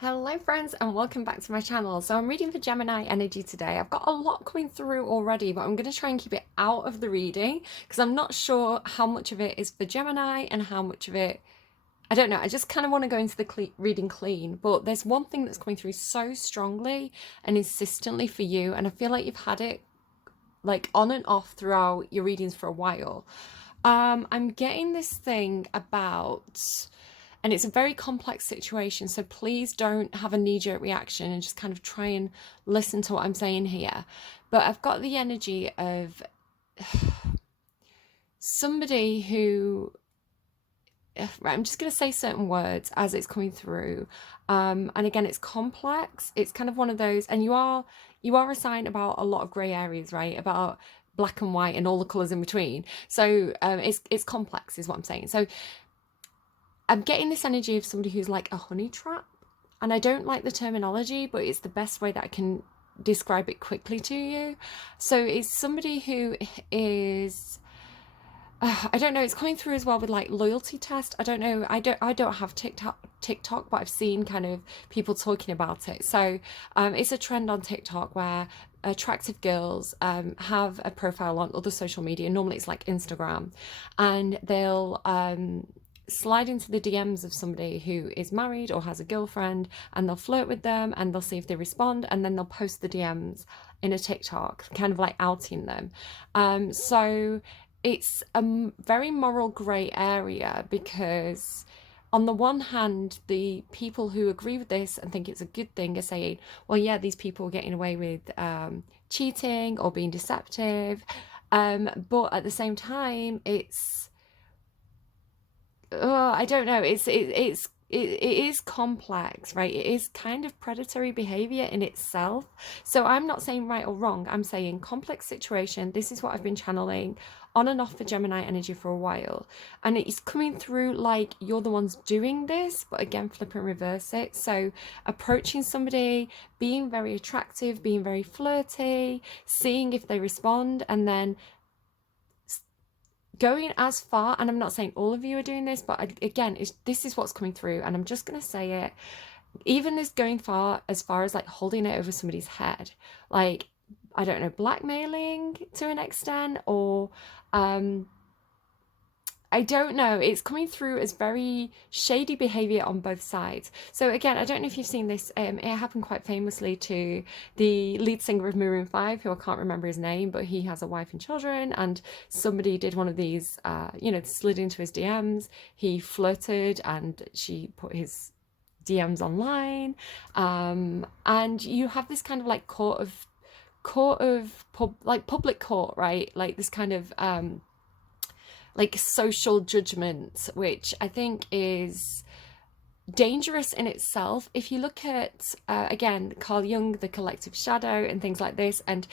Hello friends and welcome back to my channel. So I'm reading for Gemini energy today. I've got a lot coming through already, but I'm going to try and keep it out of the reading because I'm not sure how much of it is for Gemini and how much of it, I don't know. I just kind of want to go into the reading clean, but there's one thing that's coming through so strongly and insistently for you, and I feel like you've had it like on and off throughout your readings for a while. I'm getting this thing about, and it's a very complex situation, so please don't have a knee-jerk reaction and just kind of try and listen to what I'm saying here. But I've got the energy of somebody who, right, I'm just going to say certain words as it's coming through. And again, it's complex. It's kind of one of those, and you are a sign about a lot of grey areas, right? About black and white and all the colours in between. So it's complex is what I'm saying. So I'm getting this energy of somebody who's like a honey trap. And I don't like the terminology, but it's the best way that I can describe it quickly to you. So it's somebody who is, I don't know, it's coming through as well with like loyalty test. I don't know. I don't have TikTok, but I've seen kind of people talking about it. So it's a trend on TikTok where attractive girls have a profile on other social media. Normally it's like Instagram, and they'll slide into the DMs of somebody who is married or has a girlfriend, and they'll flirt with them and they'll see if they respond, and then they'll post the DMs in a TikTok, kind of like outing them. So it's a very moral grey area because on the one hand, the people who agree with this and think it's a good thing are saying, well, yeah, these people are getting away with cheating or being deceptive. But at the same time, it's, I don't know. It is complex, right? It is kind of predatory behavior in itself. So I'm not saying right or wrong. I'm saying complex situation. This is what I've been channeling on and off for Gemini energy for a while. And it's coming through like you're the ones doing this, but again, flip and reverse it. So approaching somebody, being very attractive, being very flirty, seeing if they respond, and then going as far, and I'm not saying all of you are doing this, but again, this is what's coming through, and I'm just going to say it, even as going as far as like holding it over somebody's head, like, I don't know, blackmailing to an extent, or I don't know. It's coming through as very shady behavior on both sides. So again, I don't know if you've seen this. It happened quite famously to the lead singer of Maroon 5, who I can't remember his name, but he has a wife and children. And somebody did one of these, slid into his DMs. He flirted, and she put his DMs online. And you have this kind of like public court, right? Like this kind of like social judgment, which I think is dangerous in itself. If you look at, again, Carl Jung, the collective shadow, and things like this, and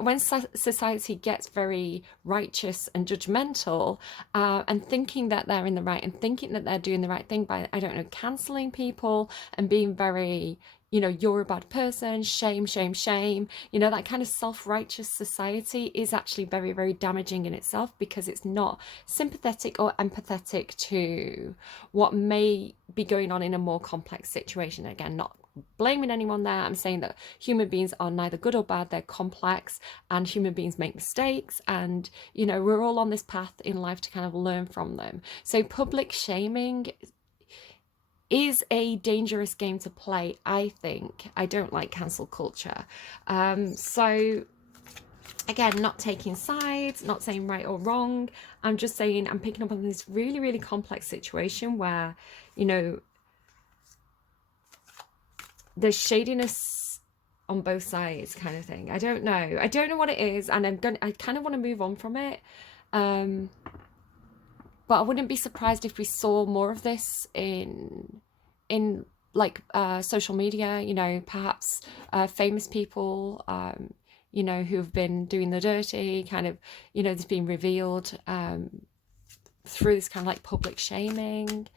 when society gets very righteous and judgmental, and thinking that they're in the right and thinking that they're doing the right thing by, I don't know, cancelling people and being very, you're a bad person, shame, shame, shame, that kind of self-righteous society is actually very, very damaging in itself, because it's not sympathetic or empathetic to what may be going on in a more complex situation. Again, not blaming anyone there. I'm saying that human beings are neither good or bad. They're complex, and human beings make mistakes, and we're all on this path in life to kind of learn from them. So public shaming is a dangerous game to play, I think. I don't like cancel culture. So again, not taking sides, not saying right or wrong. I'm just saying I'm picking up on this really, really complex situation where, there's shadiness on both sides, kind of thing. I don't know what it is, and I kind of want to move on from it. But I wouldn't be surprised if we saw more of this in like social media, perhaps famous people, who've been doing the dirty, kind of, this being revealed through this kind of like public shaming.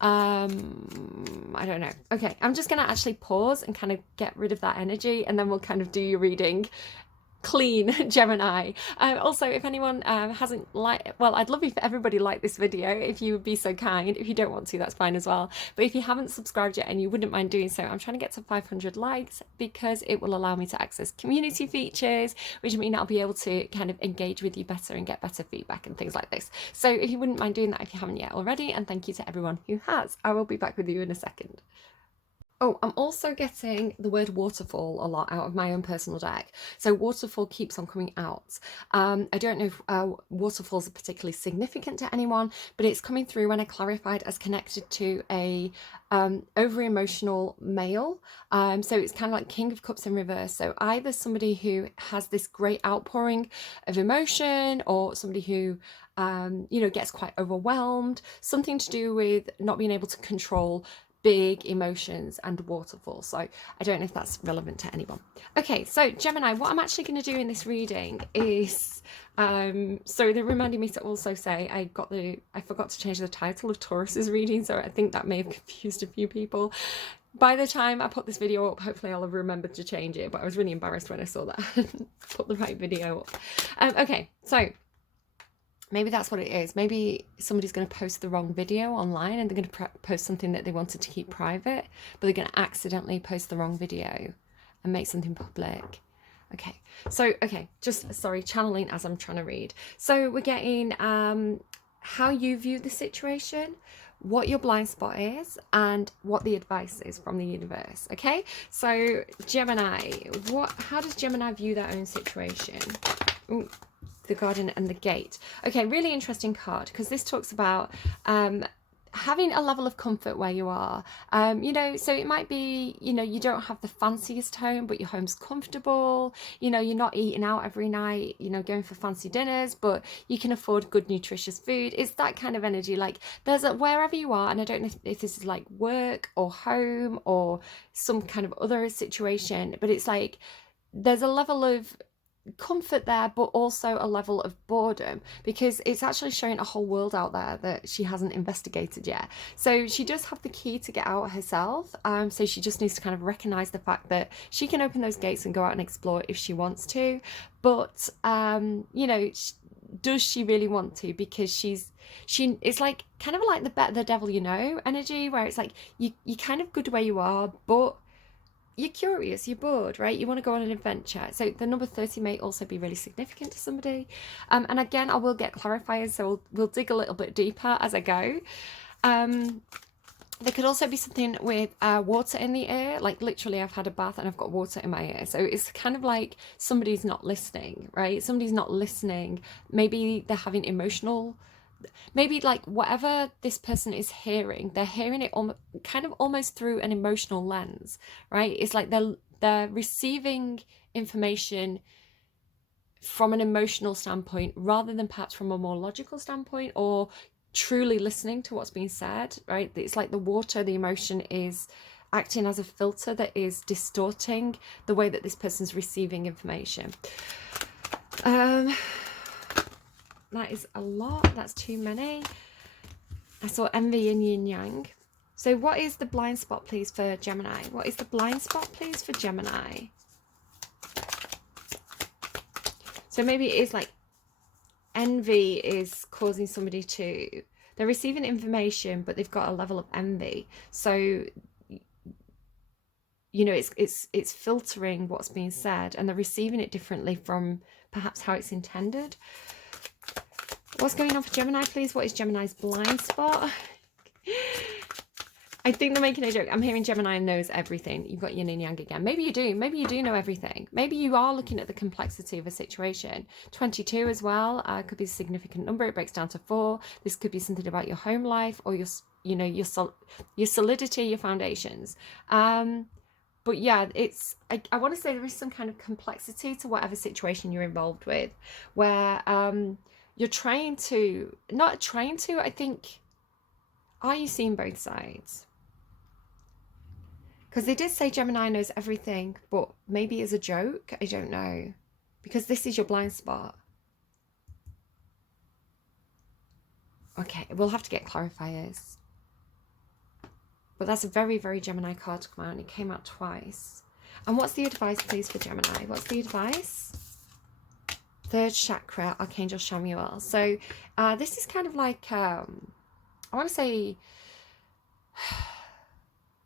I don't know. Okay, I'm just gonna actually pause and kind of get rid of that energy, and then we'll kind of do your reading clean Gemini. Also, if anyone hasn't liked, well, I'd love if everybody liked this video, if you would be so kind. If you don't want to, that's fine as well. But if you haven't subscribed yet and you wouldn't mind doing so, I'm trying to get to 500 likes because it will allow me to access community features, which mean I'll be able to kind of engage with you better and get better feedback and things like this. So if you wouldn't mind doing that if you haven't yet already, and thank you to everyone who has. I will be back with you in a second. Oh, I'm also getting the word waterfall a lot out of my own personal deck. So waterfall keeps on coming out. I don't know if waterfalls are particularly significant to anyone, but it's coming through when I clarified as connected to a over-emotional male. So it's kind of like King of Cups in reverse. So either somebody who has this great outpouring of emotion, or somebody who you know, gets quite overwhelmed, something to do with not being able to control big emotions and waterfall. So I don't know if that's relevant to anyone. Okay, so Gemini, what I'm actually going to do in this reading is so they're reminding me to also say I forgot to change the title of Taurus's reading, so I think that may have confused a few people. By the time I put this video up, hopefully I'll have remembered to change it, but I was really embarrassed when I saw that I hadn't put the right video up. Okay, so maybe that's what it is. Maybe somebody's going to post the wrong video online and they're going to post something that they wanted to keep private, but they're going to accidentally post the wrong video and make something public. Okay, so, okay, just, sorry, channeling as I'm trying to read. So we're getting how you view the situation, what your blind spot is, and what the advice is from the universe. Okay, so Gemini, how does Gemini view their own situation? Ooh. The Garden and the Gate. Okay, really interesting card, because this talks about having a level of comfort where you are. You know, so it might be, you know, you don't have the fanciest home, but your home's comfortable. You know, you're not eating out every night, you know, going for fancy dinners, but you can afford good, nutritious food. It's that kind of energy. Like, there's wherever you are, and I don't know if this is like work or home or some kind of other situation, but it's like there's a level of comfort there, but also a level of boredom, because it's actually showing a whole world out there that she hasn't investigated yet. So she does have the key to get out herself, so she just needs to kind of recognize the fact that she can open those gates and go out and explore if she wants to, but you know, does she really want to? Because it's like kind of like the better the devil you know energy, where it's like you kind of good where you are, but you're curious, you're bored, right? You want to go on an adventure. So the number 30 may also be really significant to somebody. And again, I will get clarifiers, so we'll dig a little bit deeper as I go. There could also be something with water in the ear. Like literally I've had a bath and I've got water in my ear. So it's kind of like somebody's not listening, right? Somebody's not listening. Maybe they're having emotional, maybe like whatever this person is hearing, they're hearing it kind of almost through an emotional lens, right? It's like they're receiving information from an emotional standpoint rather than perhaps from a more logical standpoint, or truly listening to what's being said, right? It's like the water, the emotion is acting as a filter that is distorting the way that this person's receiving information. That is a lot. That's too many. I saw envy and yin yang. So what is the blind spot, please, for Gemini? What is the blind spot, please, for Gemini? So maybe it is like envy is causing somebody to... They're receiving information, but they've got a level of envy. So, you know, it's filtering what's being said, and they're receiving it differently from perhaps how it's intended. What's going on for Gemini, please? What is Gemini's blind spot? I think they're making a joke. I'm hearing Gemini knows everything. You've got yin and yang again. Maybe you do. Maybe you do know everything. Maybe you are looking at the complexity of a situation. 22 as well could be a significant number. It breaks down to 4. This could be something about your home life, or your, you know, your solidity, your foundations. But yeah, it's, I want to say there is some kind of complexity to whatever situation you're involved with, where you're trying to, not trying to, I think, are you seeing both sides? Because they did say Gemini knows everything, but maybe as a joke, I don't know. Because this is your blind spot. Okay, we'll have to get clarifiers. But that's a very, very Gemini card to come out, and it came out twice. And what's the advice, please, for Gemini? What's the advice? third chakra, Archangel Chamuel. So this is kind of like, I want to say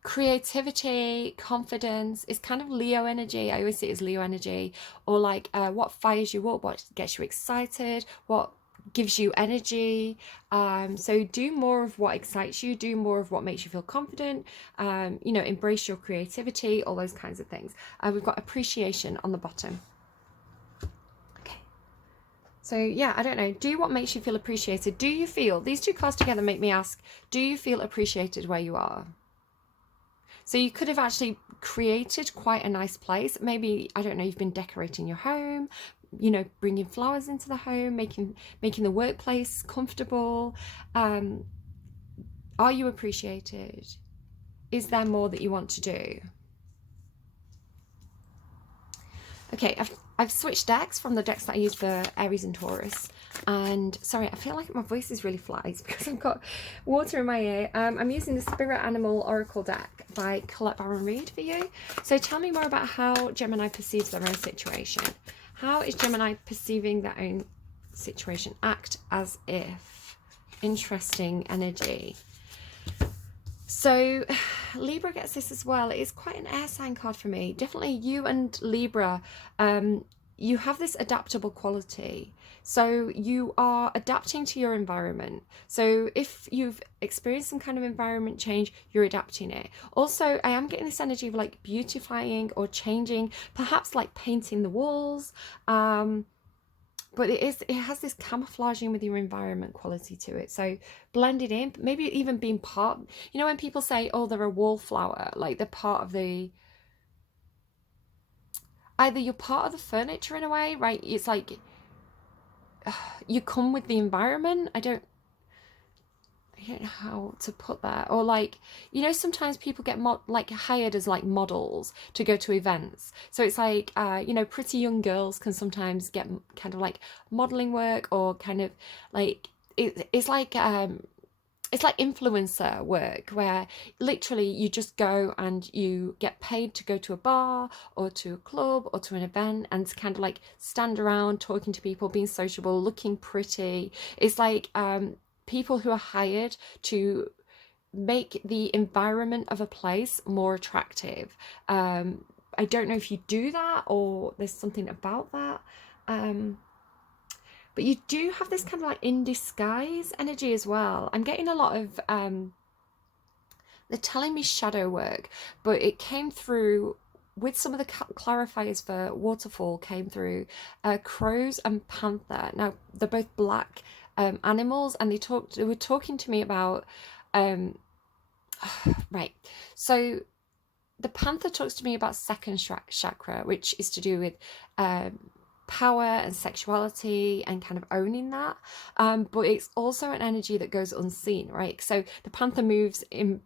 creativity, confidence. It's kind of Leo energy. I always see it as Leo energy, or like what fires you up, what gets you excited, what gives you energy. So do more of what excites you, do more of what makes you feel confident, you know, embrace your creativity, all those kinds of things. We've got appreciation on the bottom. Okay, so yeah, I don't know, do what makes you feel appreciated. Do you feel, these two cards together make me ask, do you feel appreciated where you are? So you could have actually created quite a nice place. Maybe, I don't know, you've been decorating your home, you know, bringing flowers into the home, making the workplace comfortable. Are you appreciated? Is there more that you want to do? Okay, I've switched decks from the decks that I used for Aries and Taurus. And sorry, I feel like my voice is really flat. It's because I've got water in my ear. I'm using the Spirit Animal Oracle deck by Colette Baron Reid for you. So tell me more about how Gemini perceives their own situation. How is Gemini perceiving their own situation? Act as if. Interesting energy. So Libra gets this as well. It's quite an air sign card for me. Definitely you and Libra, you have this adaptable quality. So you are adapting to your environment. So if you've experienced some kind of environment change, you're adapting it. Also, I am getting this energy of like beautifying or changing, perhaps like painting the walls. But it has this camouflaging with your environment quality to it. So blend it in, maybe even being part, you know, when people say, oh, they're a wallflower, like they're part of the, either you're part of the furniture in a way, right? It's like you come with the environment. I don't know how to put that. Or like, you know, sometimes people get like hired as like models to go to events. So it's like, you know, pretty young girls can sometimes get kind of like modeling work, or kind of like, it's like influencer work, where literally you just go and you get paid to go to a bar or to a club or to an event and kind of like stand around talking to people, being sociable, looking pretty. It's like people who are hired to make the environment of a place more attractive. I don't know if you do that or there's something about that. But you do have this kind of like in disguise energy as well. I'm getting a lot of, they're telling me shadow work, but it came through with some of the clarifiers for Waterfall, came through crows and panther. Now, they're both black animals, and they were talking to me about, right, so the panther talks to me about second chakra, which is to do with power and sexuality and kind of owning that, but it's also an energy that goes unseen, right? So the panther moves in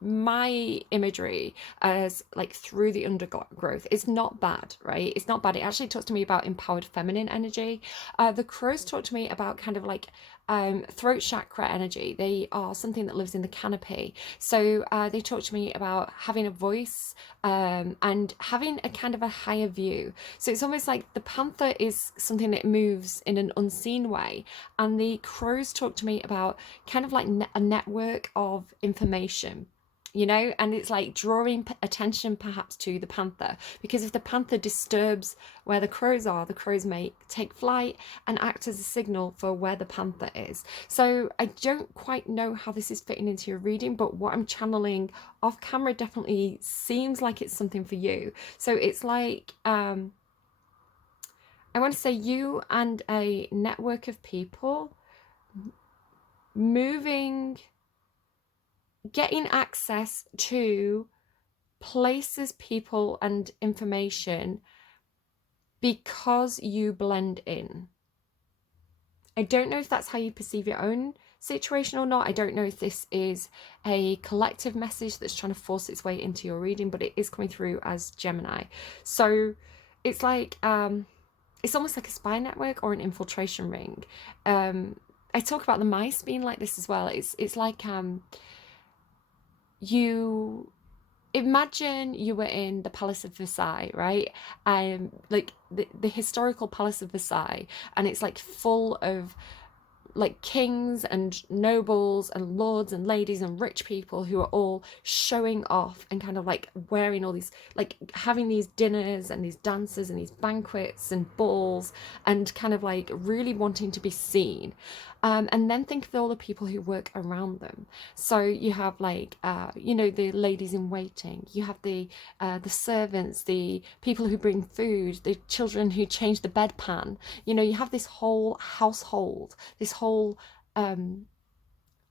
my imagery as like through the undergrowth. It's not bad, right? It's not bad. It actually talks to me about empowered feminine energy. The crows talk to me about kind of like throat chakra energy. They are something that lives in the canopy. So they talk to me about having a voice and having a kind of a higher view. So it's almost like the panther is something that moves in an unseen way, and the crows talk to me about kind of like a network of information, you know, and it's like drawing attention perhaps to the panther, because if the panther disturbs where the crows are, the crows may take flight and act as a signal for where the panther is. So I don't quite know how this is fitting into your reading, but what I'm channeling off camera definitely seems like it's something for you. So it's like, I want to say you and a network of people moving, getting access to places, people, and information because you blend in. I don't know if that's how you perceive your own situation or not. I don't know if this is a collective message that's trying to force its way into your reading, but it is coming through as Gemini. So it's like, it's almost like a spy network or an infiltration ring. I talk about the mice being like this as well. It's like, you imagine you were in the Palace of Versailles, right? Like the historical Palace of Versailles, and it's like full of like kings and nobles and lords and ladies and rich people who are all showing off and kind of like wearing all these, like having these dinners and these dances and these banquets and balls and kind of like really wanting to be seen. And then think of all the people who work around them. So you have like, you know, the ladies in waiting. You have the servants, the people who bring food, the children who change the bedpan. You know, you have this whole household, this whole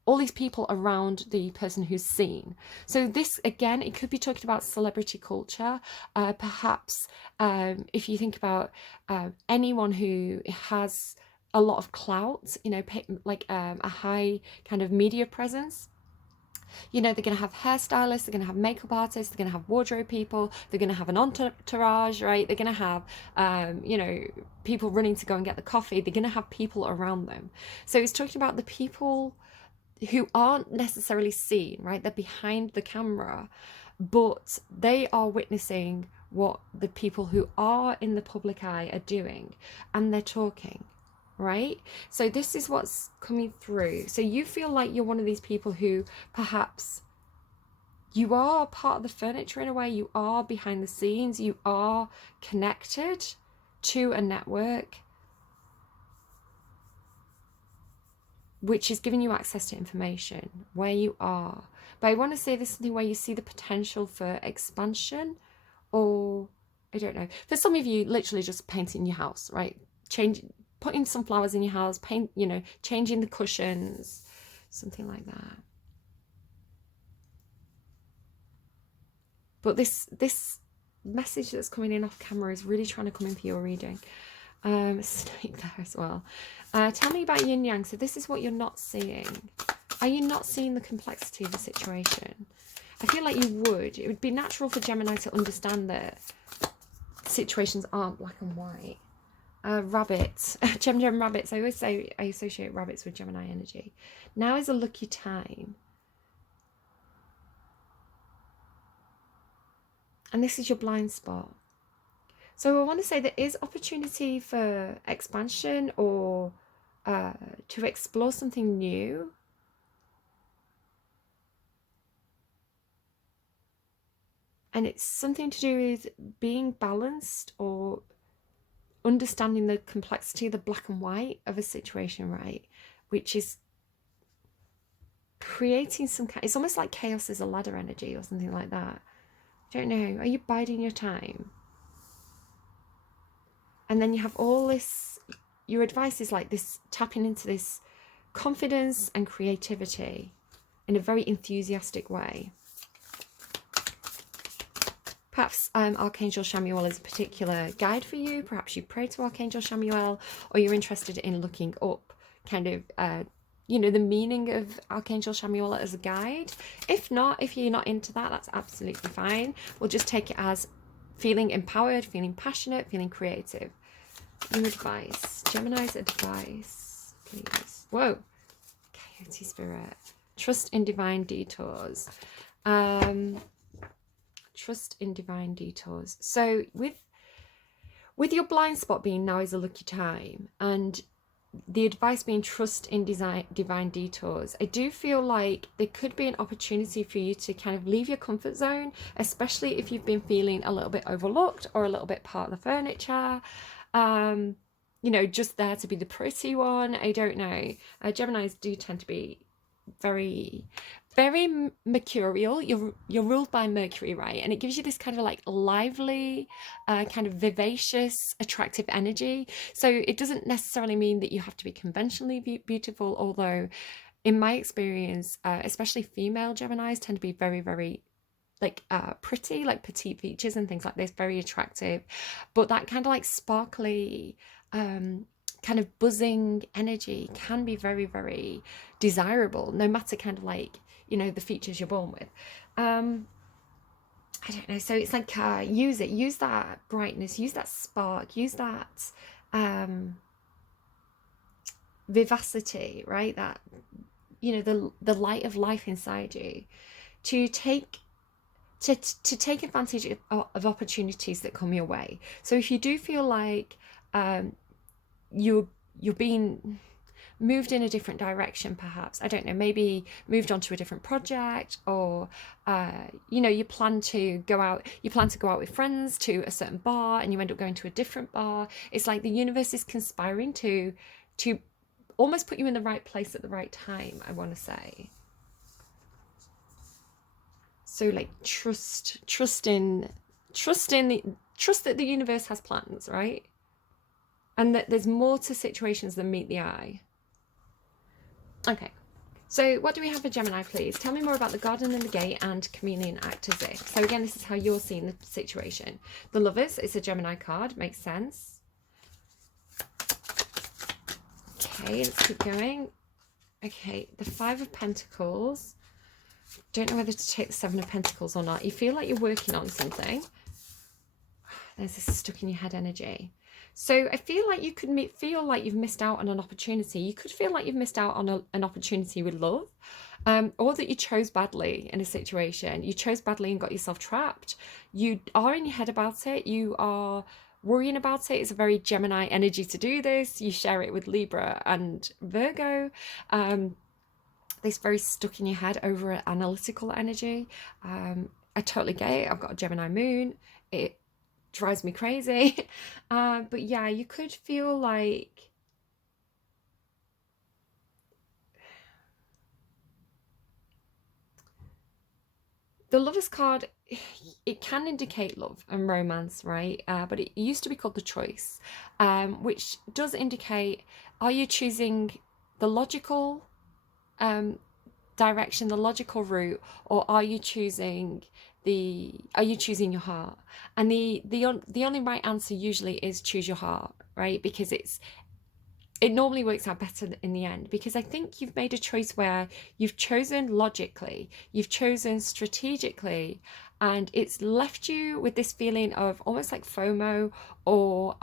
all these people around the person who's seen. So this, again, it could be talking about celebrity culture. Perhaps if you think about anyone who has a lot of clout, you know, like a high kind of media presence. You know, they're going to have hairstylists, they're going to have makeup artists, they're going to have wardrobe people, they're going to have an entourage, right? They're going to have, you know, people running to go and get the coffee. They're going to have people around them. So it's talking about the people who aren't necessarily seen, right? They're behind the camera, but they are witnessing what the people who are in the public eye are doing, and they're talking, right? So this is what's coming through. So you feel like you're one of these people who perhaps you are part of the furniture in a way, you are behind the scenes, you are connected to a network which is giving you access to information where you are. But I want to say this is something where you see the potential for expansion, or I don't know. For some of you, literally just painting your house, right? Putting some flowers in your house, paint, you know, changing the cushions, something like that. But this message that's coming in off camera is really trying to come in for your reading. Snake there as well. Tell me about yin yang. So this is what you're not seeing. Are you not seeing the complexity of the situation? I feel like you would. It would be natural for Gemini to understand that situations aren't black and white. Rabbits. Gem rabbits. I always say I associate rabbits with Gemini energy. Now is a lucky time. And this is your blind spot. So I want to say there is opportunity for expansion, or to explore something new. And it's something to do with being balanced or understanding the complexity, the black and white of a situation, right? Which is creating some kind, it's almost like chaos is a ladder energy or something like that. I don't know. Are you biding your time? And then you have all this, your advice is like this, tapping into this confidence and creativity in a very enthusiastic way. Perhaps Archangel Chamuel is a particular guide for you. Perhaps you pray to Archangel Chamuel, or you're interested in looking up kind of, you know, the meaning of Archangel Chamuel as a guide. If not, if you're not into that, that's absolutely fine. We'll just take it as feeling empowered, feeling passionate, feeling creative. Your advice. Gemini's advice, please. Whoa. Coyote spirit. Trust in divine detours. Trust in divine detours. So with your blind spot being now is a lucky time, and the advice being trust in divine detours, I do feel like there could be an opportunity for you to kind of leave your comfort zone, especially if you've been feeling a little bit overlooked or a little bit part of the furniture. You know, just there to be the pretty one. I don't know. Geminis do tend to be very, very mercurial. You're ruled by Mercury, right? And it gives you this kind of like lively, kind of vivacious, attractive energy. So it doesn't necessarily mean that you have to be conventionally beautiful, although in my experience, especially female Geminis tend to be very, very like pretty, like petite features and things like this, very attractive. But that kind of like sparkly, kind of buzzing energy can be very, very desirable, no matter kind of like, you know, the features you're born with. I don't know. So it's like, use that brightness, use that spark, use that vivacity, right? That, you know, the light of life inside you, to take to take advantage of opportunities that come your way. So if you do feel like you're being moved in a different direction, perhaps, I don't know, maybe moved on to a different project, or you plan to go out with friends to a certain bar and you end up going to a different bar. It's like the universe is conspiring to almost put you in the right place at the right time, I want to say. So like trust that the universe has plans, right? And that there's more to situations than meet the eye. Okay, so what do we have for Gemini, please? Tell me more about the garden and the gate and chameleon act as if. So again, this is how you're seeing the situation. The Lovers, it's a Gemini card, makes sense. Okay, let's keep going. Okay, the Five of Pentacles. Don't know whether to take the Seven of Pentacles or not. You feel like you're working on something. There's this stuck in your head energy. So I feel like you could feel like you've missed out on an opportunity. You could feel like you've missed out on an opportunity with love, or that you chose badly in a situation. You chose badly and got yourself trapped. You are in your head about it. You are worrying about it. It's a very Gemini energy to do this. You share it with Libra and Virgo. This very stuck in your head over analytical energy. I totally get it. I've got a Gemini moon. It drives me crazy. But yeah, you could feel like the Lovers card, it can indicate love and romance, right? But it used to be called the Choice, which does indicate, are you choosing the logical direction, the logical route, or are you choosing your heart? And the only right answer usually is choose your heart, right? Because it normally works out better in the end, because I think you've made a choice where you've chosen logically, you've chosen strategically, and it's left you with this feeling of almost like FOMO, or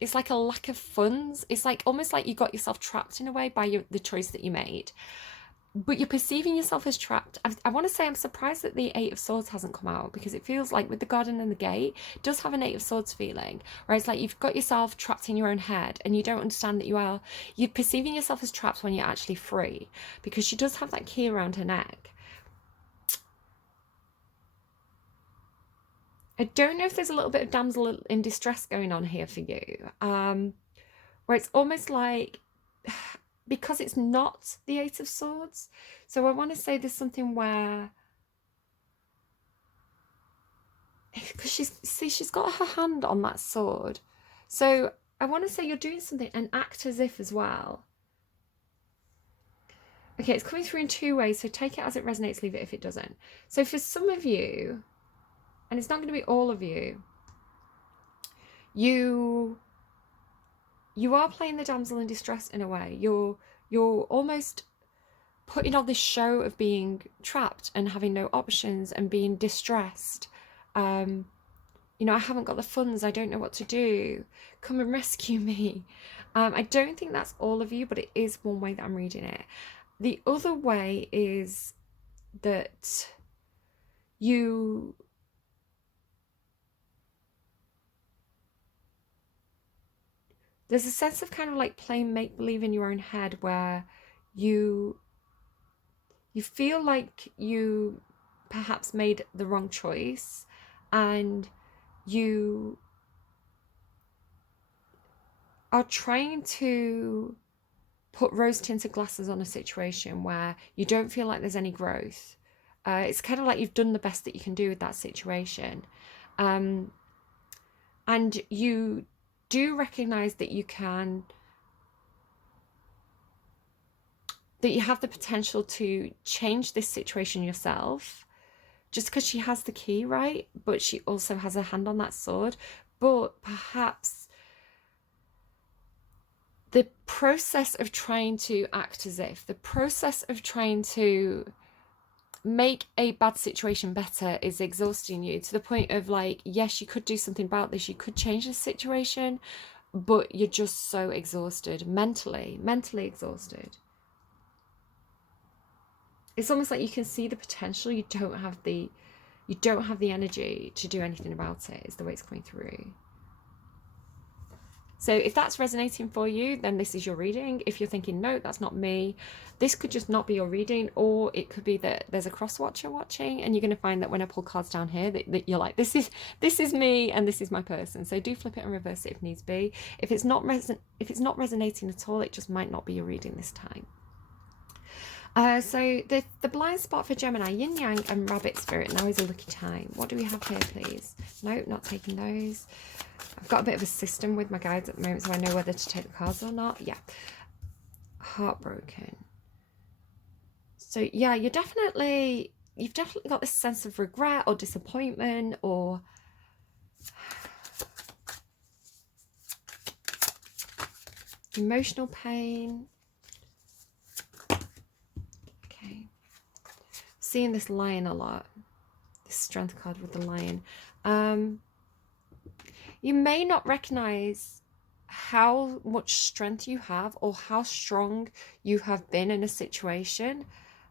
it's like a lack of funds. It's like almost like you got yourself trapped in a way by the choice that you made, but you're perceiving yourself as trapped. I want to say I'm surprised that the Eight of Swords hasn't come out, because it feels like with the garden and the gate, it does have an Eight of Swords feeling, where it's like you've got yourself trapped in your own head and you don't understand that you're perceiving yourself as trapped when you're actually free, because she does have that key around her neck. I don't know if there's a little bit of damsel in distress going on here for you, where it's almost like, because it's not the Eight of Swords, so I want to say there's something where, because she's got her hand on that sword, so I want to say you're doing something and act as if as well. Okay, it's coming through in two ways, so take it as it resonates, leave it if it doesn't. So for some of you, and it's not going to be all of you, you are playing the damsel in distress in a way. You're almost putting on this show of being trapped and having no options and being distressed. I haven't got the funds. I don't know what to do. Come and rescue me. I don't think that's all of you, but it is one way that I'm reading it. The other way is that there's a sense of kind of like playing make-believe in your own head, where you feel like you perhaps made the wrong choice, and you are trying to put rose-tinted glasses on a situation where you don't feel like there's any growth. It's kind of like you've done the best that you can do with that situation. And you do recognize that you have the potential to change this situation yourself, just because she has the key, right? But she also has her hand on that sword. But perhaps the process of trying to act as if, the process of trying to make a bad situation better is exhausting you, to the point of like, yes, you could do something about this, you could change the situation, but you're just so exhausted, mentally exhausted. it's almost like you can see the potential. You don't have the energy to do anything about it, is the way it's coming through. So if that's resonating for you, then this is your reading. If you're thinking, no, that's not me, this could just not be your reading, or it could be that there's a cross watcher watching, and you're going to find that when I pull cards down here, that you're like, this is me and this is my person. So do flip it and reverse it if needs be. If it's not resonating at all, it just might not be your reading this time. So the blind spot for Gemini, yin yang and rabbit spirit. Now is a lucky time. What do we have here, please? Nope, not taking those. I've got a bit of a system with my guides at the moment, so I know whether to take the cards or not. Yeah. Heartbroken. So yeah, you've definitely got this sense of regret or disappointment or emotional pain. Okay. Seeing this lion a lot. This strength card with the lion. You may not recognize how much strength you have or how strong you have been in a situation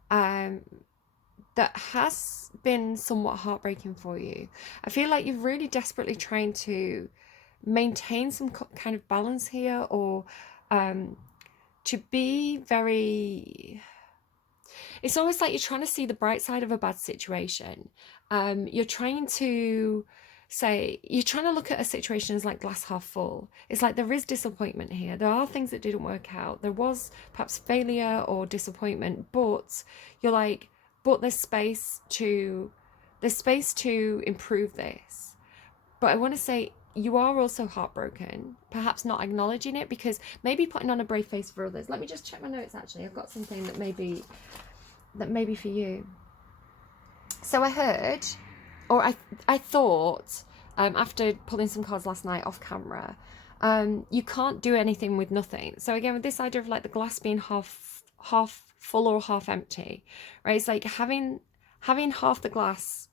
that has been somewhat heartbreaking for you. I feel like you're really desperately trying to maintain some kind of balance here, or to be very... It's almost like you're trying to see the bright side of a bad situation. You're trying to look at a situation as like glass half full. It's like there is disappointment here. There are things that didn't work out. There was perhaps failure or disappointment, but you're like, but there's space to improve this. But I want to say you are also heartbroken, perhaps not acknowledging it, because maybe putting on a brave face for others. Let me just check my notes. Actually, I've got something that may be for you. So I heard, or I thought, after pulling some cards last night off camera, you can't do anything with nothing. So again, with this idea of like the glass being half full or half empty, right? It's like having half the glass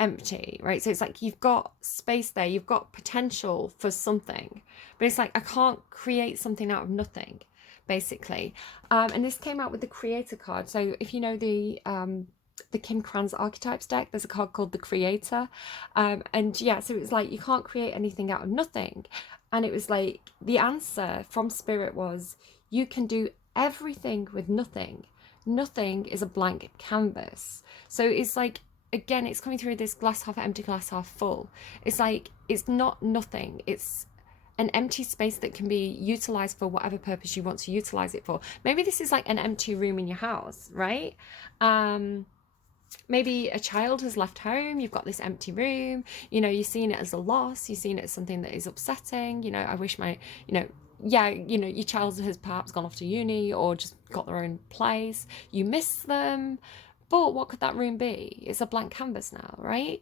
empty, right? So it's like you've got space there, you've got potential for something, but it's like I can't create something out of nothing, basically. And this came out with the Creator card. So if you know the Kim Kranz Archetypes deck, there's a card called the Creator, and yeah, so it's like you can't create anything out of nothing. And it was like the answer from Spirit was, you can do everything with nothing. Nothing is a blank canvas. So it's like, again, it's coming through this glass half empty, glass half full. It's like, it's not nothing, it's an empty space that can be utilized for whatever purpose you want to utilize it for. Maybe this is like an empty room in your house, right? Maybe a child has left home, you've got this empty room, you know, you're seeing it as a loss, you're seeing it as something that is upsetting, you know, I wish my, you know, yeah, you know, your child has perhaps gone off to uni or just got their own place, you miss them, but what could that room be? It's a blank canvas now, right?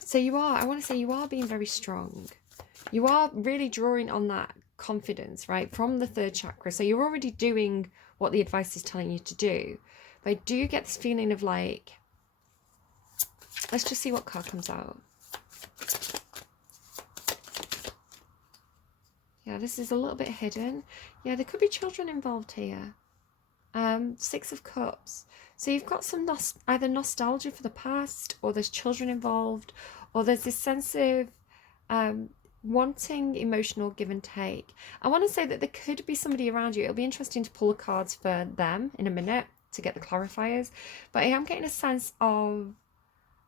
So you are, I want to say you are being very strong. You are really drawing on that confidence, right, from the third chakra. So you're already doing what the advice is telling you to do. But I do get this feeling of like, let's just see what card comes out. Yeah, this is a little bit hidden. Yeah, there could be children involved here. Six of Cups. So you've got some either nostalgia for the past, or there's children involved, or there's this sense of wanting emotional give and take. I want to say that there could be somebody around you. It'll be interesting to pull the cards for them in a minute to get the clarifiers, but I am getting a sense of,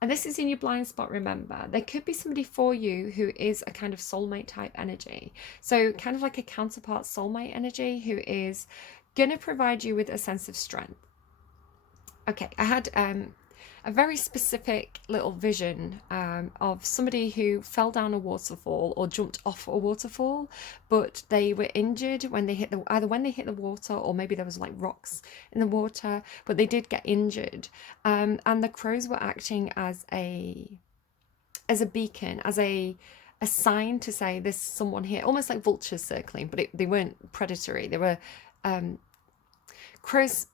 and this is in your blind spot, remember, there could be somebody for you who is a kind of soulmate type energy. So kind of like a counterpart soulmate energy who is going to provide you with a sense of strength. Okay, I had a very specific little vision of somebody who fell down a waterfall or jumped off a waterfall, but they were injured when they hit either when they hit the water, or maybe there was like rocks in the water, but they did get injured. And the crows were acting as a beacon, as a sign to say there's someone here, almost like vultures circling, but they weren't predatory. They were crows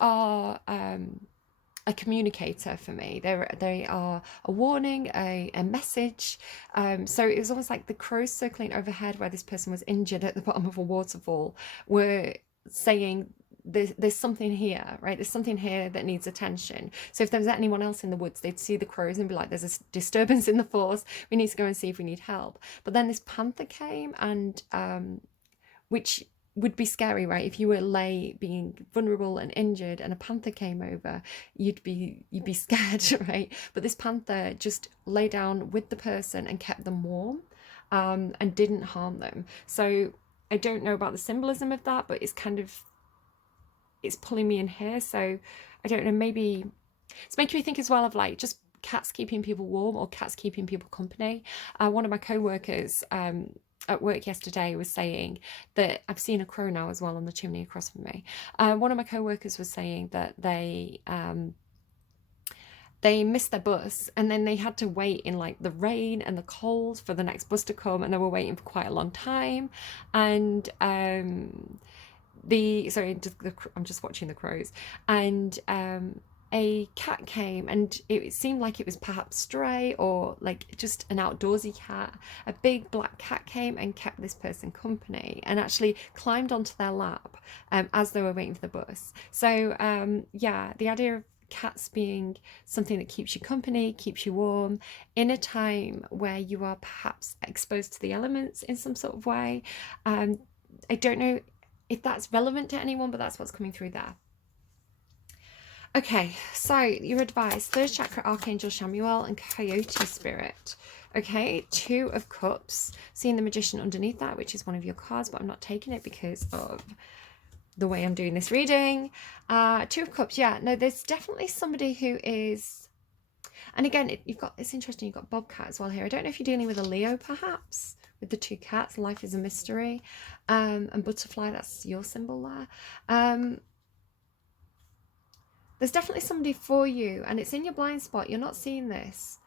are a communicator for me. They are a warning, a message. So it was almost like the crows circling overhead where this person was injured at the bottom of a waterfall were saying there's something here, right? There's something here that needs attention. So if there was anyone else in the woods, they'd see the crows and be like, there's a disturbance in the forest. We need to go and see if we need help. But then this panther came, and which would be scary, right? If you were lay being vulnerable and injured and a panther came over, you'd be scared, right? But this panther just lay down with the person and kept them warm, and didn't harm them. So I don't know about the symbolism of that, but it's pulling me in here. So I don't know, maybe it's making me think as well of like just cats keeping people warm or cats keeping people company. One of my co-workers at work yesterday was saying that I've seen a crow now as well on the chimney across from me. One of my co-workers was saying that they missed their bus, and then they had to wait in like the rain and the cold for the next bus to come, and they were waiting for quite a long time. And I'm just watching the crows, and a cat came, and it seemed like it was perhaps stray or like just an outdoorsy cat. A big black cat came and kept this person company and actually climbed onto their lap as they were waiting for the bus. So yeah, the idea of cats being something that keeps you company, keeps you warm in a time where you are perhaps exposed to the elements in some sort of way. I don't know if that's relevant to anyone, but that's what's coming through there. Okay, so your advice: third chakra, Archangel Chamuel, and Coyote Spirit. Okay, Two of Cups, seeing the Magician underneath that, which is one of your cards, but I'm not taking it because of the way I'm doing this reading. Two of Cups, yeah, no, there's definitely somebody who is, and again, it's interesting, you've got Bobcat as well here. I don't know if you're dealing with a Leo, perhaps, with the two cats. Life is a mystery. And butterfly, that's your symbol there. There's definitely somebody for you, and it's in your blind spot. You're not seeing this.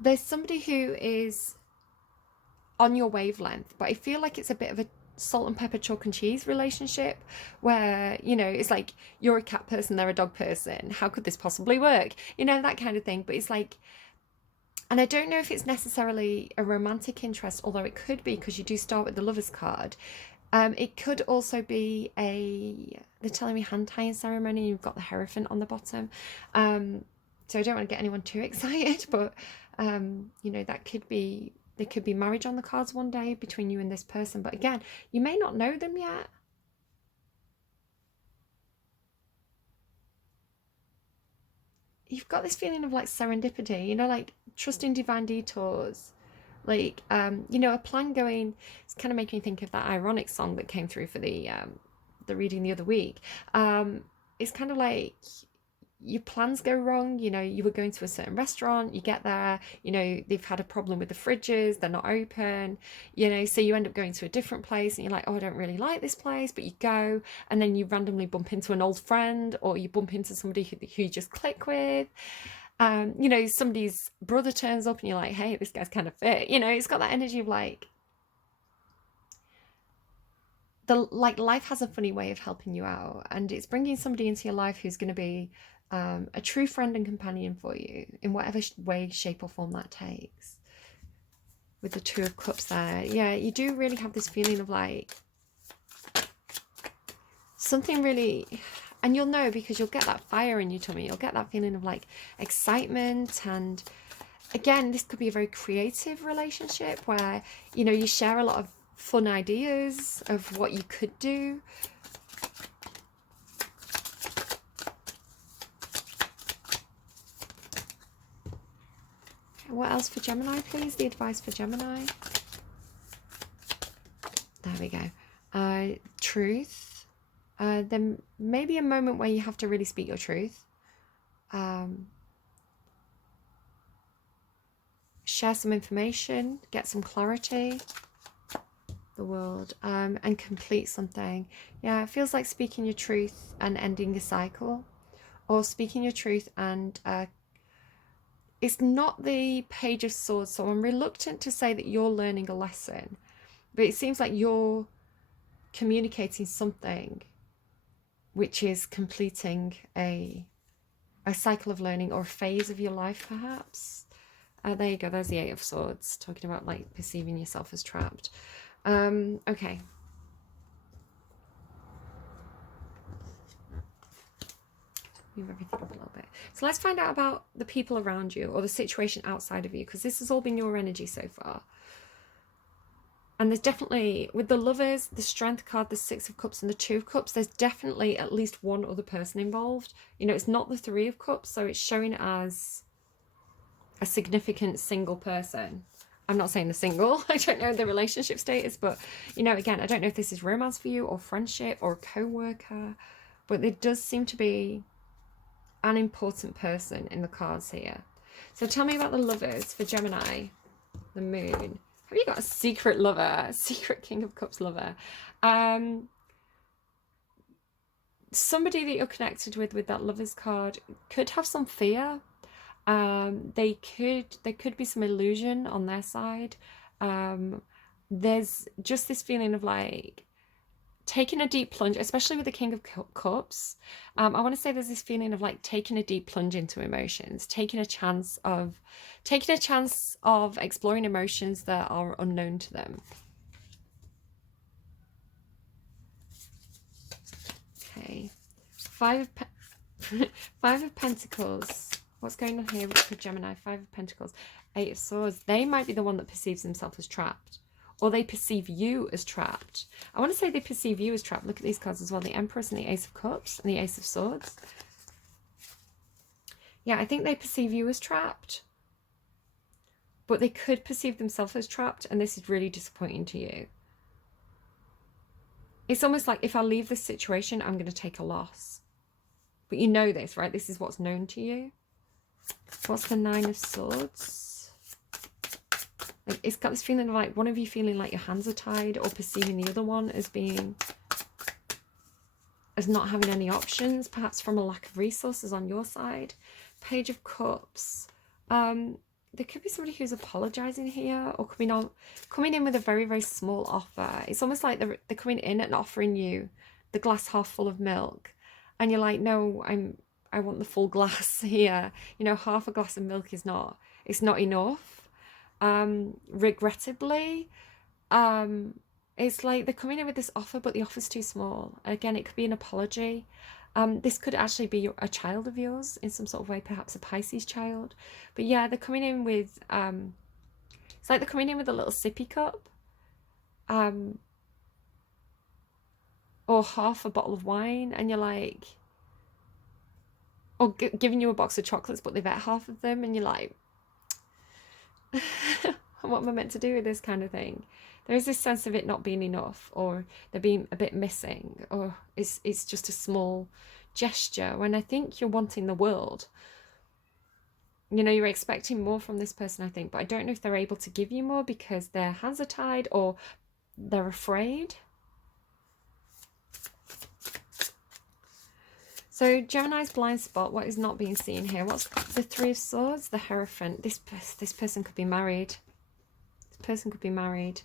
There's somebody who is on your wavelength, but I feel like it's a bit of a salt and pepper, chalk and cheese relationship where, you know, it's like you're a cat person, they're a dog person. How could this possibly work? You know, that kind of thing. But it's like, and I don't know if it's necessarily a romantic interest, although it could be because you do start with the Lover's card. It could also be they're telling me hand tying ceremony. You've got the Hierophant on the bottom. So I don't want to get anyone too excited, but you know, there could be marriage on the cards one day between you and this person. But again, you may not know them yet. You've got this feeling of like serendipity, you know, like trusting divine detours. Like, you know, a plan going, it's kind of making me think of that ironic song that came through for the reading the other week. It's kind of like your plans go wrong. You know, you were going to a certain restaurant, you get there, you know, they've had a problem with the fridges, they're not open, you know, so you end up going to a different place and you're like, oh, I don't really like this place, but you go, and then you randomly bump into an old friend, or you bump into somebody who you just click with. You know, somebody's brother turns up and you're like, hey, this guy's kind of fit. You know, it's got that energy of like, life has a funny way of helping you out, and it's bringing somebody into your life who's going to be a true friend and companion for you in whatever way, shape or form that takes. With the Two of Cups there, yeah, you do really have this feeling of like something really, and you'll know because you'll get that fire in your tummy, you'll get that feeling of like excitement. And again, this could be a very creative relationship where, you know, you share a lot of fun ideas of what you could do. What else for Gemini, please? The advice for Gemini. There we go. Truth. There may be a moment where you have to really speak your truth. Share some information, get some clarity. The World. And complete something. Yeah, it feels like speaking your truth and ending a cycle, or speaking your truth and it's not the Page of Swords, so I'm reluctant to say that you're learning a lesson, but it seems like you're communicating something which is completing a cycle of learning, or a phase of your life, perhaps. There you go, there's the Eight of Swords, talking about like perceiving yourself as trapped. Okay. Move everything up a little bit. So let's find out about the people around you or the situation outside of you, because this has all been your energy so far. And there's definitely, with the Lovers, the Strength card, the Six of Cups and the Two of Cups, there's definitely at least one other person involved. You know, it's not the Three of Cups, so it's showing as a significant single person. I'm not saying the single. I don't know the relationship status, but, you know, again, I don't know if this is romance for you or friendship or a co-worker, but there does seem to be an important person in the cards here. So tell me about the Lovers for Gemini, the Moon. Have you got a secret lover, a secret King of Cups lover? Somebody that you're connected with that Lovers card could have some fear. There could be some illusion on their side. There's just this feeling of like taking a deep plunge, especially with the King of Cups. I want to say there's this feeling of like taking a deep plunge into emotions, taking a chance of exploring emotions that are unknown to them. Okay, Five of Pentacles. What's going on here with Gemini? Five of Pentacles, Eight of Swords. They might be the one that perceives themselves as trapped, or they perceive you as trapped. I want to say they perceive you as trapped. Look at these cards as well. The Empress and the Ace of Cups and the Ace of Swords. Yeah, I think they perceive you as trapped, but they could perceive themselves as trapped, and this is really disappointing to you. It's almost like, if I leave this situation, I'm going to take a loss. But you know this, right? This is what's known to you. What's the Nine of Swords? Like, it's got this feeling of like one of you feeling like your hands are tied, or perceiving the other one as not having any options, perhaps from a lack of resources on your side. Page of Cups. There could be somebody who's apologizing here, or coming in with a very, very small offer. It's almost like they're coming in and offering you the glass half full of milk, and you're like, no, I want the full glass here. You know, half a glass of milk is not enough. Regrettably, it's like they're coming in with this offer, but the offer's too small. Again, it could be an apology. This could actually be a child of yours in some sort of way, perhaps a Pisces child. But yeah, they're coming in with, it's like they're coming in with a little sippy cup, or half a bottle of wine, and you're like, or giving you a box of chocolates, but they've ate half of them, and you're like, what am I meant to do with this kind of thing? There is this sense of it not being enough, or there being a bit missing, or it's just a small gesture, when I think you're wanting the world. You know, you're expecting more from this person, I think, but I don't know if they're able to give you more because their hands are tied, or they're afraid. So Gemini's blind spot, what is not being seen here? What's the Three of Swords? The Hierophant. This person could be married. This person could be married.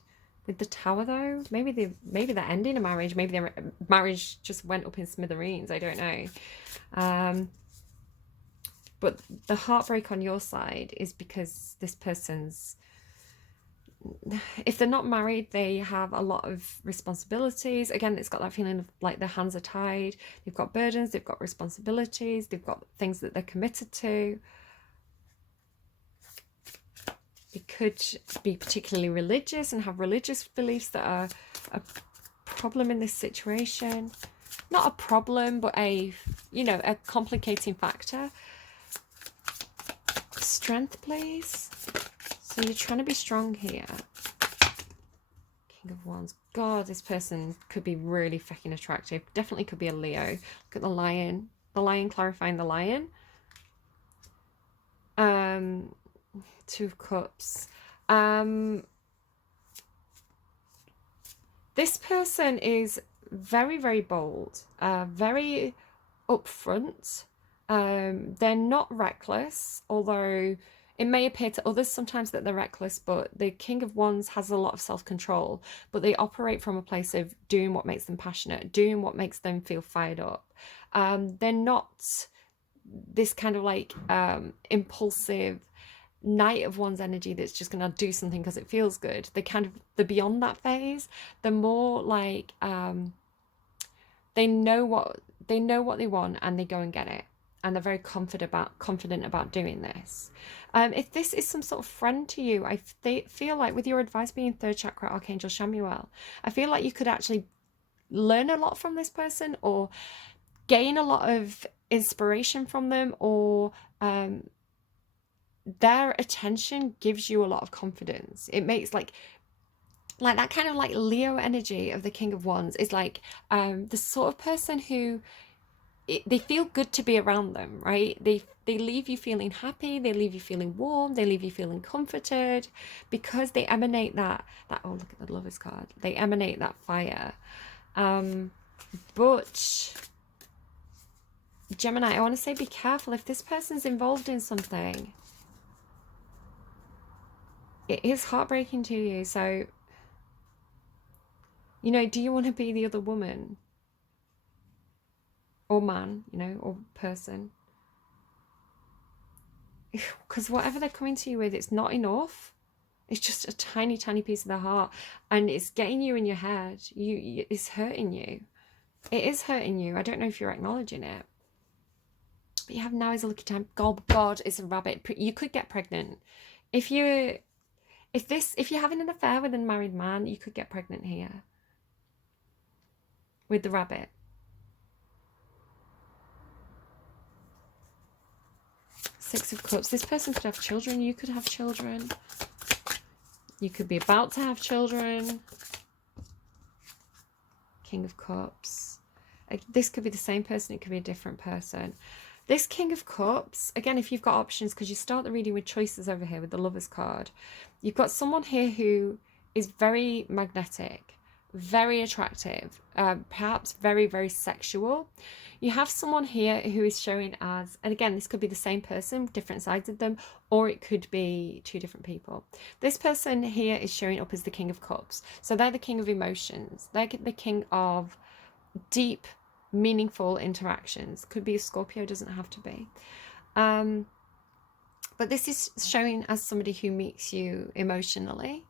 With the Tower, though, maybe they're ending a marriage. Maybe their marriage just went up in smithereens. I don't know. But the heartbreak on your side is because this person's, if they're not married, they have a lot of responsibilities. Again, it's got that feeling of like their hands are tied. They've got burdens, they've got responsibilities, they've got things that they're committed to. They could be particularly religious and have religious beliefs that are a problem in this situation. Not a problem, but a complicating factor. Strength, please. So you're trying to be strong here. King of Wands. God, this person could be really fucking attractive. Definitely could be a Leo. Look at the Lion. The Lion clarifying the Lion. Two of Cups. This person is very, very bold. Very upfront. They're not reckless, although it may appear to others sometimes that they're reckless, but the King of Wands has a lot of self-control, but they operate from a place of doing what makes them passionate, doing what makes them feel fired up. They're not this kind of like impulsive Knight of Wands energy that's just going to do something because it feels good. They're beyond that phase. They're more like they know what they want and they go and get it. and they're very confident about doing this. If this is some sort of friend to you, I feel like with your advice being third chakra Archangel Chamuel, I feel like you could actually learn a lot from this person, or gain a lot of inspiration from them, or their attention gives you a lot of confidence. It makes like that kind of like Leo energy of the King of Wands is like the sort of person who they feel good to be around them, right? They leave you feeling happy, they leave you feeling warm, they leave you feeling comforted, because they emanate that oh, look at the Lovers card. They emanate that fire. But Gemini, I want to say be careful if this person's involved in something. It is heartbreaking to you. So, you know, do you want to be the other woman? Or man, you know, or person? Because whatever they're coming to you with, it's not enough. It's just a tiny, tiny piece of their heart. And it's getting you in your head. It's hurting you. It is hurting you. I don't know if you're acknowledging it. But you have now is a lucky time. God, it's a rabbit. You could get pregnant. If you're having an affair with a married man, you could get pregnant here. With the rabbit. Six of Cups. This person could have children. You could have children. You could be about to have children. King of Cups. This could be the same person. It could be a different person. This King of Cups, again, if you've got options, because you start the reading with choices over here with the Lovers card, you've got someone here who is very magnetic, very attractive, perhaps very, very sexual. You have someone here who is showing as, and again, this could be the same person, different sides of them, or it could be two different people. This person here is showing up as the King of Cups. So they're the king of emotions. They're the king of deep, meaningful interactions. Could be a Scorpio, doesn't have to be. But this is showing as somebody who meets you emotionally.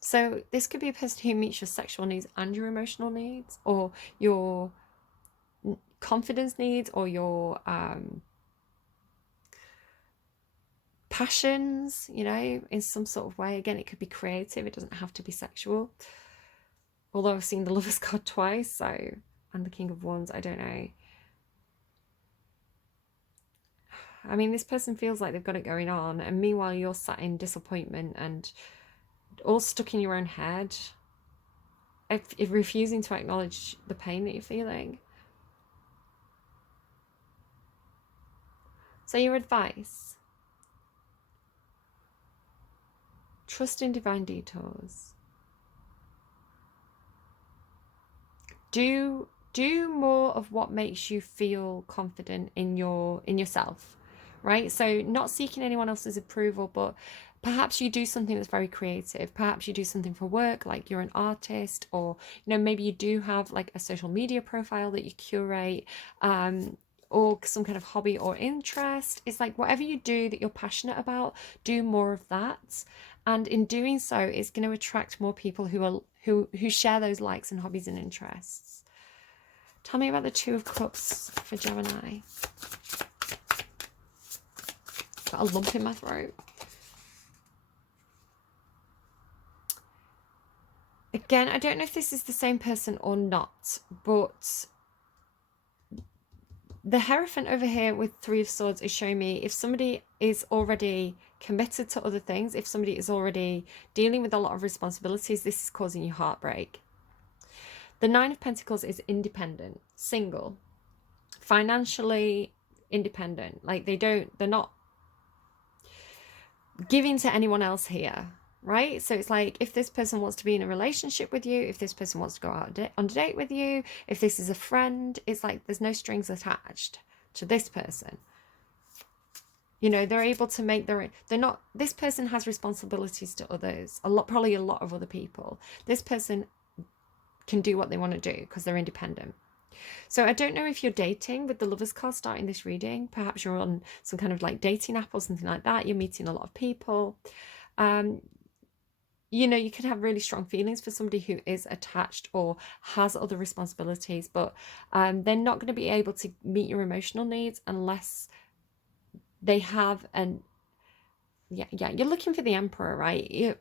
So this could be a person who meets your sexual needs and your emotional needs, or your confidence needs, or your passions, you know, in some sort of way. Again, it could be creative. It doesn't have to be sexual. Although I've seen the Lovers card twice, so, and the King of Wands, I don't know. I mean, this person feels like they've got it going on, and meanwhile you're sat in disappointment and all stuck in your own head, if refusing to acknowledge the pain that you're feeling. So your advice: trust in divine detours. Do more of what makes you feel confident in yourself, right? So not seeking anyone else's approval, but perhaps you do something that's very creative. Perhaps you do something for work, like you're an artist, or, you know, maybe you do have like a social media profile that you curate, or some kind of hobby or interest. It's like whatever you do that you're passionate about, do more of that. And in doing so, it's going to attract more people who share those likes and hobbies and interests. Tell me about the Two of Cups for Gemini. Got a lump in my throat. Again, I don't know if this is the same person or not, but the Hierophant over here with Three of Swords is showing me if somebody is already committed to other things, if somebody is already dealing with a lot of responsibilities, this is causing you heartbreak. The Nine of Pentacles is independent, single, financially independent. Like they're not giving to anyone else here, right? So it's like if this person wants to be in a relationship with you, if this person wants to go out on a date with you, if this is a friend, it's like there's no strings attached to this person. You know, they're able to make this person has responsibilities to others, probably a lot of other people. This person can do what they want to do because they're independent. So I don't know if you're dating with the Lovers card starting this reading. Perhaps you're on some kind of like dating app or something like that. You're meeting a lot of people. you know, you could have really strong feelings for somebody who is attached or has other responsibilities, but they're not going to be able to meet your emotional needs unless they have an yeah, you're looking for the Emperor, right?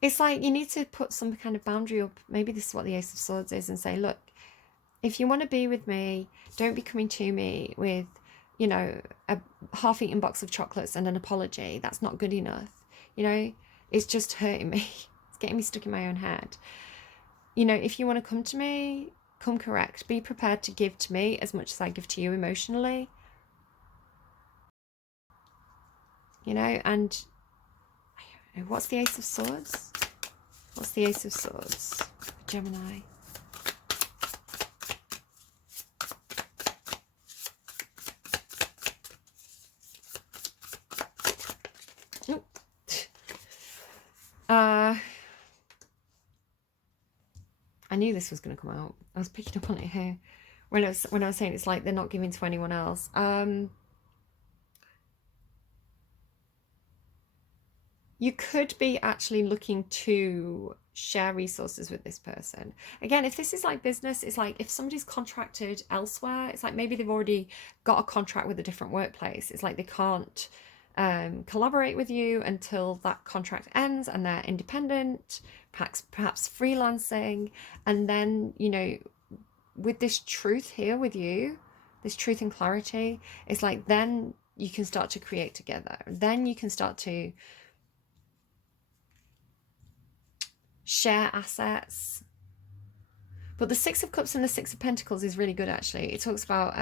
It's like you need to put some kind of boundary up. Maybe this is what the Ace of Swords is, and say, look, if you want to be with me, don't be coming to me with, you know, a half-eaten box of chocolates and an apology. That's not good enough. You know, it's just hurting me. It's getting me stuck in my own head. You know, if you want to come to me, come correct. Be prepared to give to me as much as I give to you emotionally. You know, and what's the Ace of Swords? What's the Ace of Swords? Gemini. I knew this was going to come out. I was picking up on it here when I was saying it's like they're not giving to anyone else. You could be actually looking to share resources with this person. Again, if this is like business, it's like if somebody's contracted elsewhere, it's like maybe they've already got a contract with a different workplace. It's like they can't collaborate with you until that contract ends and they're independent, perhaps freelancing. And then, you know, with this truth here with you, this truth and clarity, it's like then you can start to create together. Then you can start to share assets. But the Six of Cups and the Six of Pentacles is really good, actually. It talks about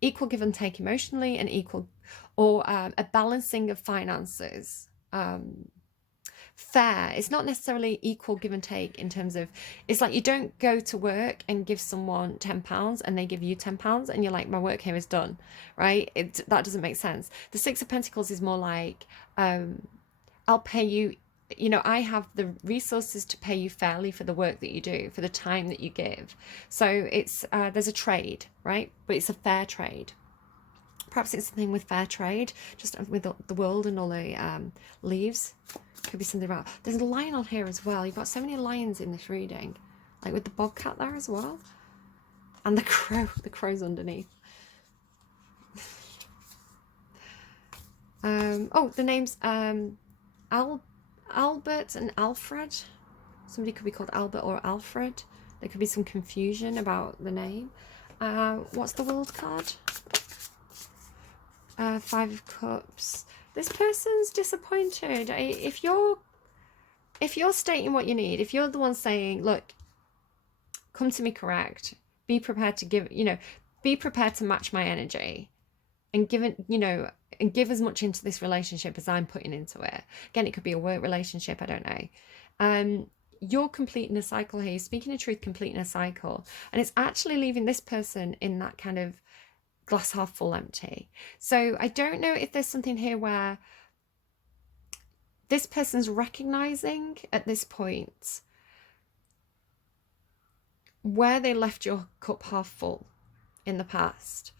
equal give and take emotionally and equal, or a balancing of finances. Fair. It's not necessarily equal give and take in terms of, it's like you don't go to work and give someone £10 and they give you £10 and you're like, my work here is done, right? That doesn't make sense. The Six of Pentacles is more like, I'll pay you, you know, I have the resources to pay you fairly for the work that you do, for the time that you give. So it's there's a trade, right? But it's a fair trade. Perhaps it's something with fair trade, just with the world and all the leaves. Could be something about. There's a lion on here as well. You've got so many lions in this reading, like with the bobcat there as well, and the crow. The crow's underneath. Oh, the names Albert and Alfred. Somebody could be called Albert or Alfred. There could be some confusion about the name. What's the world card? Five of Cups. This person's disappointed. If you're stating what you need, if you're the one saying, look, come to me correct, be prepared to give, you know, be prepared to match my energy and give it, you know, and give as much into this relationship as I'm putting into it. Again, it could be a work relationship, I don't know. You're completing a cycle here. You're speaking the truth, completing a cycle. And it's actually leaving this person in that kind of glass half full empty. So I don't know if there's something here where this person's recognizing at this point where they left your cup half full in the past.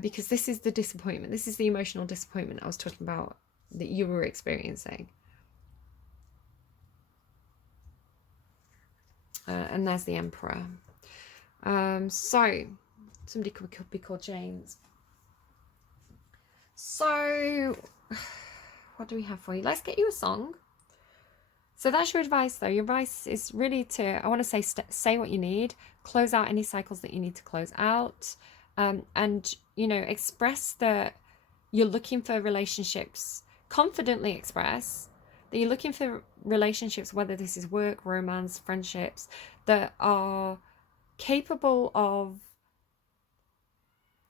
Because this is the disappointment. This is the emotional disappointment I was talking about that you were experiencing. And there's the Emperor. So somebody could be called James. So what do we have for you? Let's get you a song. So that's your advice, though. Your advice is really to, I want to say what you need, close out any cycles that you need to close out, and, you know, express that you're looking for relationships, confidently express that you're looking for relationships, whether this is work, romance, friendships, that are capable of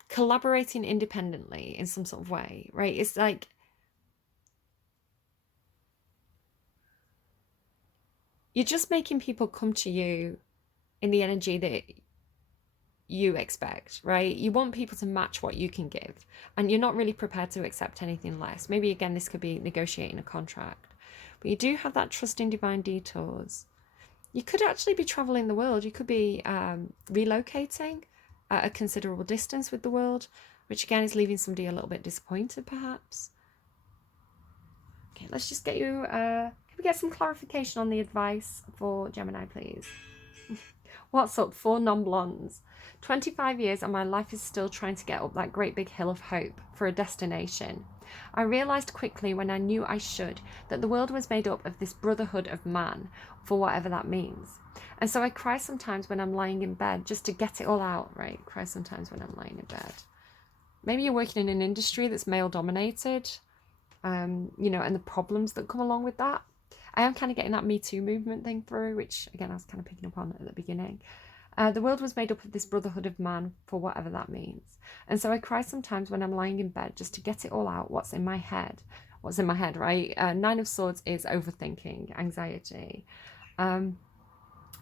collaborating independently in some sort of way, right? It's like, you're just making people come to you in the energy that you expect, right? You want people to match what you can give, and you're not really prepared to accept anything less. Maybe again, this could be negotiating a contract, but you do have that trust in divine detours. You could actually be traveling the world. You could be relocating at a considerable distance with the world, which again is leaving somebody a little bit disappointed, perhaps. Okay, let's just get you, can we get some clarification on the advice for Gemini, please? What's up, 4 non-blondes? 25 years and my life is still trying to get up that great big hill of hope for a destination. I realised quickly when I knew I should that the world was made up of this brotherhood of man, for whatever that means. And so I cry sometimes when I'm lying in bed just to get it all out, right? Cry sometimes when I'm lying in bed. Maybe you're working in an industry that's male dominated, you know, and the problems that come along with that. I am kind of getting that Me Too movement thing through, which again I was kind of picking up on at the beginning. The world was made up of this brotherhood of man, for whatever that means. And so I cry sometimes when I'm lying in bed just to get it all out, what's in my head. What's in my head, right? 9 of Swords is overthinking, anxiety. And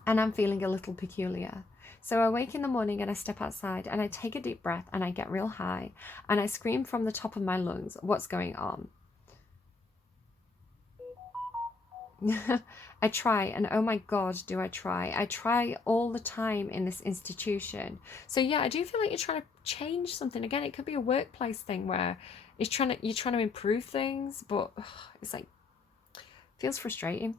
I'm feeling a little peculiar. So I wake in the morning and I step outside and I take a deep breath and I get real high and I scream from the top of my lungs, what's going on? I try, and oh my God, do I try. I try all the time in this institution. So yeah, I do feel like you're trying to change something. Again, it could be a workplace thing where you're trying to improve things, but it's like, feels frustrating.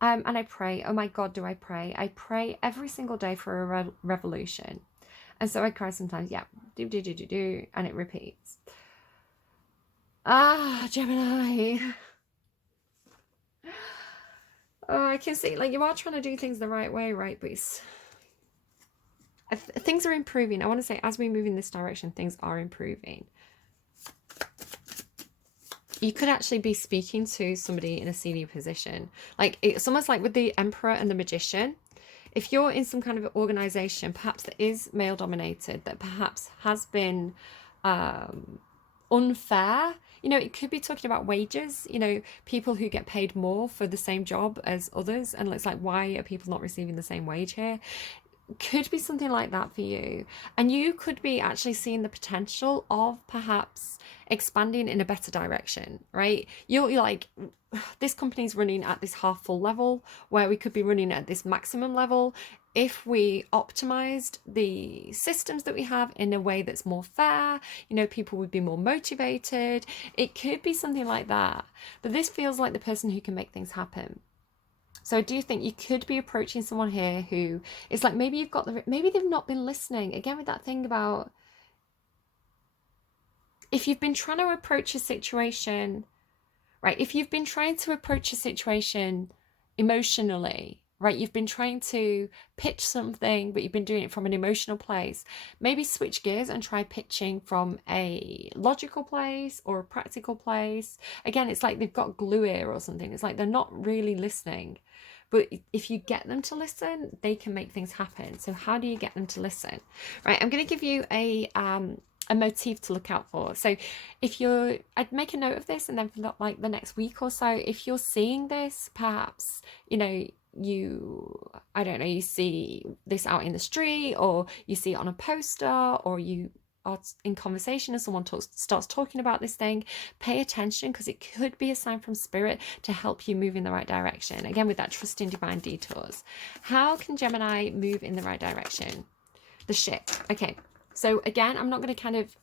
And I pray, oh my God, do I pray. I pray every single day for a revolution. And so I cry sometimes, yeah, do, and it repeats. Ah, Gemini. Oh, I can see, like, you are trying to do things the right way, right? But things are improving. I want to say, as we move in this direction, things are improving. You could actually be speaking to somebody in a senior position. Like, it's almost like with the Emperor and the Magician. If you're in some kind of organization, perhaps that is male dominated, that perhaps has been unfair, you know, it could be talking about wages, you know, people who get paid more for the same job as others, and it's like, why are people not receiving the same wage here? Could be something like that for you. And you could be actually seeing the potential of perhaps expanding in a better direction, right? You're like, this company's running at this half full level where we could be running at this maximum level. If we optimized the systems that we have in a way that's more fair, you know, people would be more motivated. It could be something like that. But this feels like the person who can make things happen. So I do think you could be approaching someone here who is like, maybe you've got maybe they've not been listening. Again, with that thing about, if you've been trying to approach a situation, right? If you've been trying to approach a situation emotionally, right? You've been trying to pitch something, but you've been doing it from an emotional place. Maybe switch gears and try pitching from a logical place or a practical place. Again, it's like they've got glue ear or something. It's like they're not really listening. But if you get them to listen, they can make things happen. So how do you get them to listen? Right, I'm going to give you a motif to look out for. So if you're, I'd make a note of this, and then for like the next week or so, if you're seeing this, perhaps, you know, I don't know, you see this out in the street, or you see it on a poster, or you are in conversation and someone starts talking about this thing, pay attention, because it could be a sign from spirit to help you move in the right direction. Again, with that trust in divine detours. How can Gemini move in the right direction? The ship. Okay, so again, I'm not going to kind of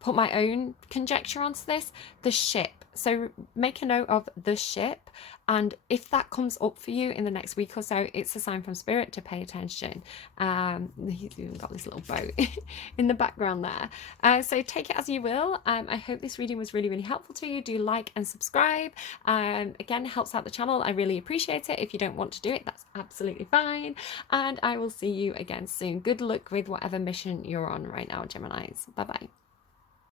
put my own conjecture onto this. The ship. So make a note of the ship, and if that comes up for you in the next week or so, it's a sign from spirit to pay attention. He's even got this little boat in the background there. So take it as you will. I hope this reading was really, really helpful to you. Do like and subscribe. Again, helps out the channel. I really appreciate it. If you don't want to do it, that's absolutely fine. And I will see you again soon. Good luck with whatever mission you're on right now, Geminis. Bye-bye.